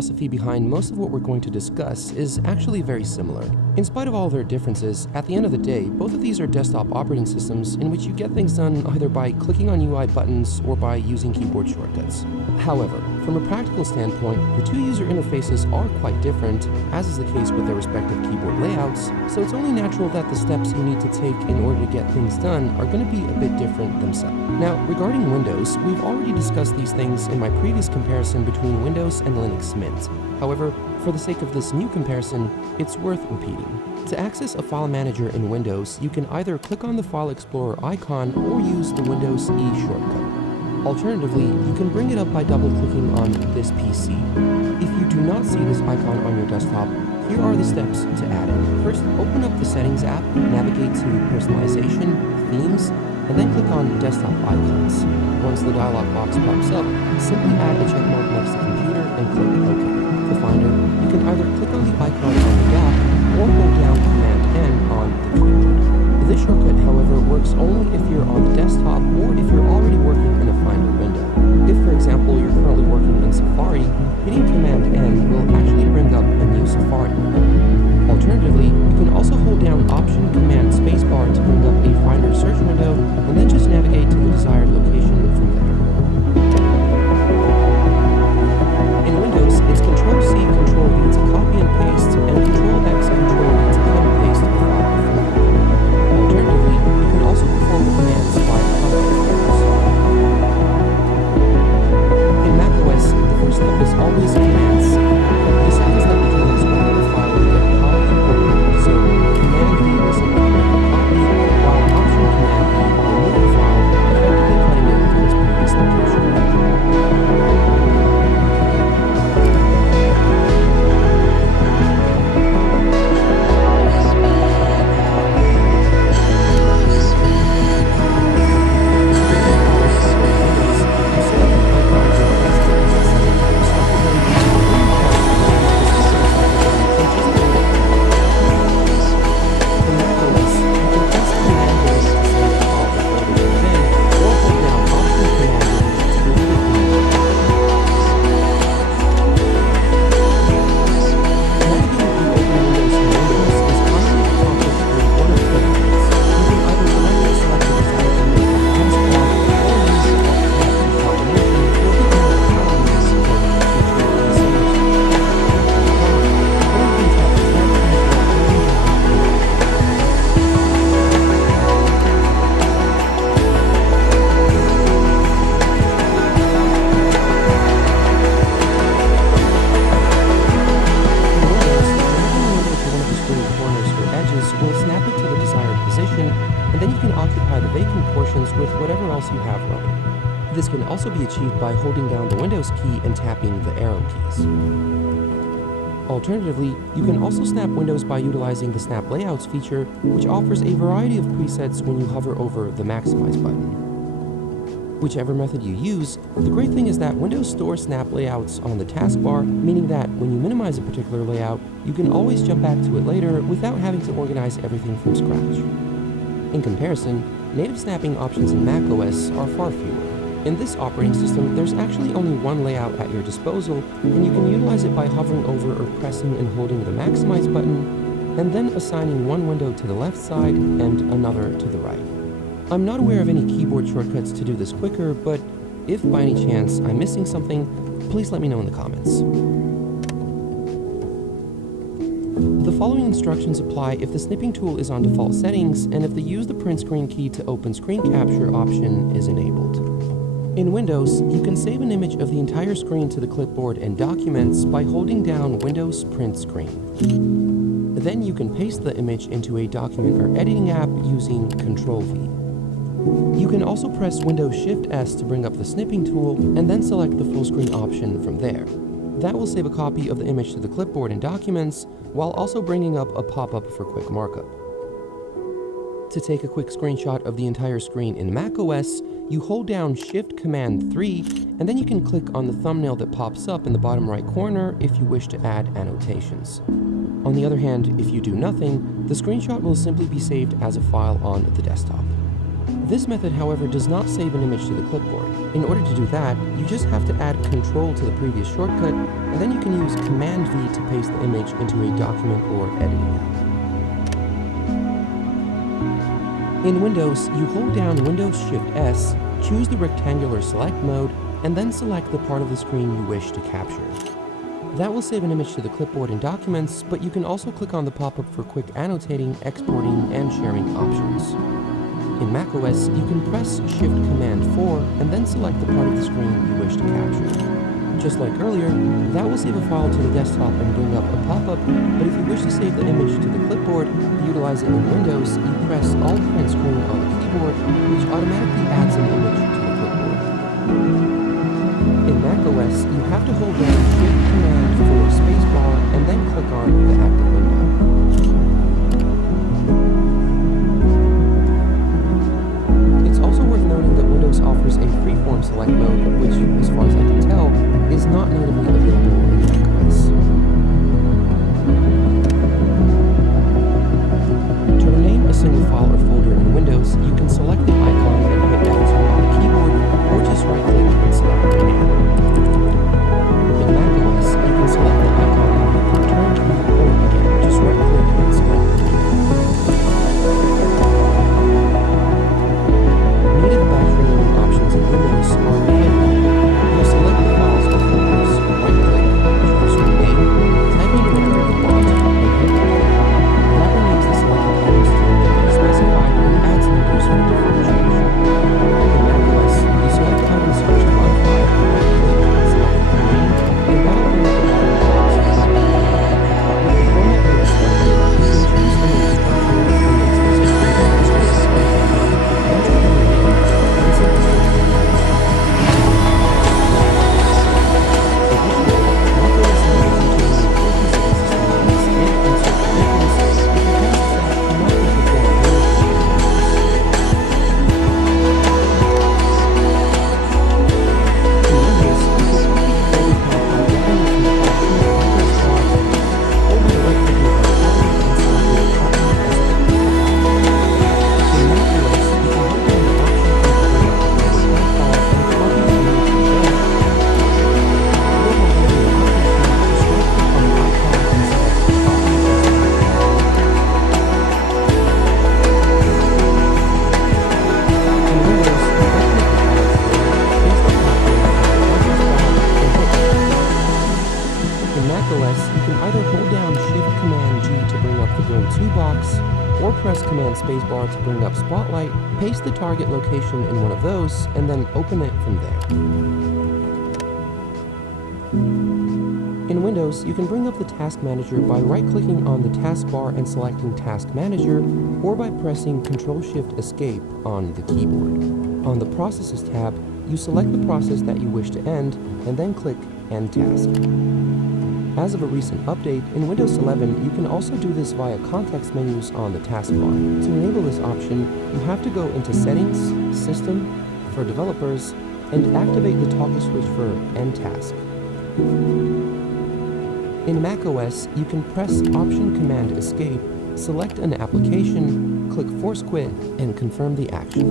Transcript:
philosophy behind most of what we're going to discuss is actually very similar. In spite of all their differences, at the end of the day, both of these are desktop operating systems in which you get things done either by clicking on UI buttons or by using keyboard shortcuts. However, from a practical standpoint, the two user interfaces are quite different, as is the case with their respective keyboard layouts, so it's only natural that the steps you need to take in order to get things done are going to be a bit different themselves. Now, regarding Windows, we've already discussed these things in my previous comparison between Windows and Linux Mint. However, for the sake of this new comparison, it's worth repeating. To access a file manager in Windows, you can either click on the File Explorer icon or use the Windows E shortcut. Alternatively, you can bring it up by double-clicking on this PC. If you do not see this icon on your desktop, here are the steps to add it. First, open up the Settings app, navigate to Personalization, Themes, and then click on Desktop Icons. Once the dialog box pops up, simply add a checkmark next to Computer and click OK. For Finder, you can either click on the icon on the dock or hold down Command-N on the keyboard. This shortcut, however, works only if you're on the desktop or if you're already working in a Finder window. If, for example, you're currently working in Safari, hitting Command-N will actually bring up a new Safari window. Alternatively, you can also hold down Option-Command-Spacebar to bring up a Finder search window, and then just navigate to the desired location from there. In Windows, it's Control-C, Control-V to copy and paste, and Control-X, Control-V to cut and paste the file. Alternatively, you can also perform the commands via context. In macOS, the first step is always Command-C. This is that determines whether the file will get copied or not. So, Command-V will simply create a copy, while Option-Command-V will move the file, effectively cutting it from its previous location. This can also be achieved by holding down the Windows key and tapping the arrow keys. Alternatively, you can also snap windows by utilizing the Snap Layouts feature, which offers a variety of presets when you hover over the Maximize button. Whichever method you use, the great thing is that Windows stores Snap Layouts on the taskbar, meaning that when you minimize a particular layout, you can always jump back to it later without having to organize everything from scratch. In comparison, native snapping options in macOS are far fewer. In this operating system, there's actually only one layout at your disposal, and you can utilize it by hovering over or pressing and holding the Maximize button, and then assigning one window to the left side and another to the right. I'm not aware of any keyboard shortcuts to do this quicker, but if by any chance I'm missing something, please let me know in the comments. The following instructions apply if the snipping tool is on default settings and if the Use the Print Screen key to open screen capture option is enabled. In Windows, you can save an image of the entire screen to the clipboard and Documents by holding down Windows Print Screen. Then you can paste the image into a document or editing app using Control-V. You can also press Windows Shift-S to bring up the snipping tool and then select the full screen option from there. That will save a copy of the image to the clipboard and Documents, while also bringing up a pop-up for quick markup. To take a quick screenshot of the entire screen in macOS, you hold down Shift-Command-3, and then you can click on the thumbnail that pops up in the bottom right corner if you wish to add annotations. On the other hand, if you do nothing, the screenshot will simply be saved as a file on the desktop. This method, however, does not save an image to the clipboard. In order to do that, you just have to add Control to the previous shortcut, and then you can use Command V to paste the image into a document or editing app. In Windows, you hold down Windows-Shift-S, choose the rectangular select mode, and then select the part of the screen you wish to capture. That will save an image to the clipboard in Documents, but you can also click on the pop-up for quick annotating, exporting, and sharing options. In macOS, you can press Shift-Command-4 and then select the part of the screen you wish to capture. Just like earlier, that will save a file to the desktop and bring up a pop-up, but if you wish to save the image to the clipboard, to utilize it in Windows, you press Alt-Print Screen on the keyboard, which automatically adds an image to the clipboard. In macOS, you have to hold down Shift-Command-4 spacebar and then click on the active window. It's also worth noting that Windows offers a freeform select mode, which, as far as I can tell, is not natively available in macOS. To rename a single file or folder in Windows, you can select the icon and hit F2 on the keyboard, or just right-click and select Rename. In macOS, you can select the icon and hit the Return key, or again, just right-click and select Rename. Native batch renaming options in Windows are manual. You'll select the files or folders, right-click, choose Rename, type in whatever you want, and hit Enter. That renames the selected items to the name you specified and adds numbers for differentiation. In macOS, you select items search to modify, right-click, select Rename, and that'll bring up a bottom box with the format you are selected, you can choose any structure or format specified items to display. Enter the rename, and simply hit Enter. Or press Command Spacebar to bring up Spotlight, paste the target location in one of those, and then open it from there. In Windows, you can bring up the Task Manager by right-clicking on the taskbar and selecting Task Manager, or by pressing Ctrl-Shift-Escape on the keyboard. On the Processes tab, you select the process that you wish to end, and then click End Task. As of a recent update, in Windows 11, you can also do this via context menus on the taskbar. To enable this option, you have to go into Settings, System, for Developers, and activate the toggle switch for End Task. In macOS, you can press Option-Command-Escape, select an application, click Force Quit, and confirm the action.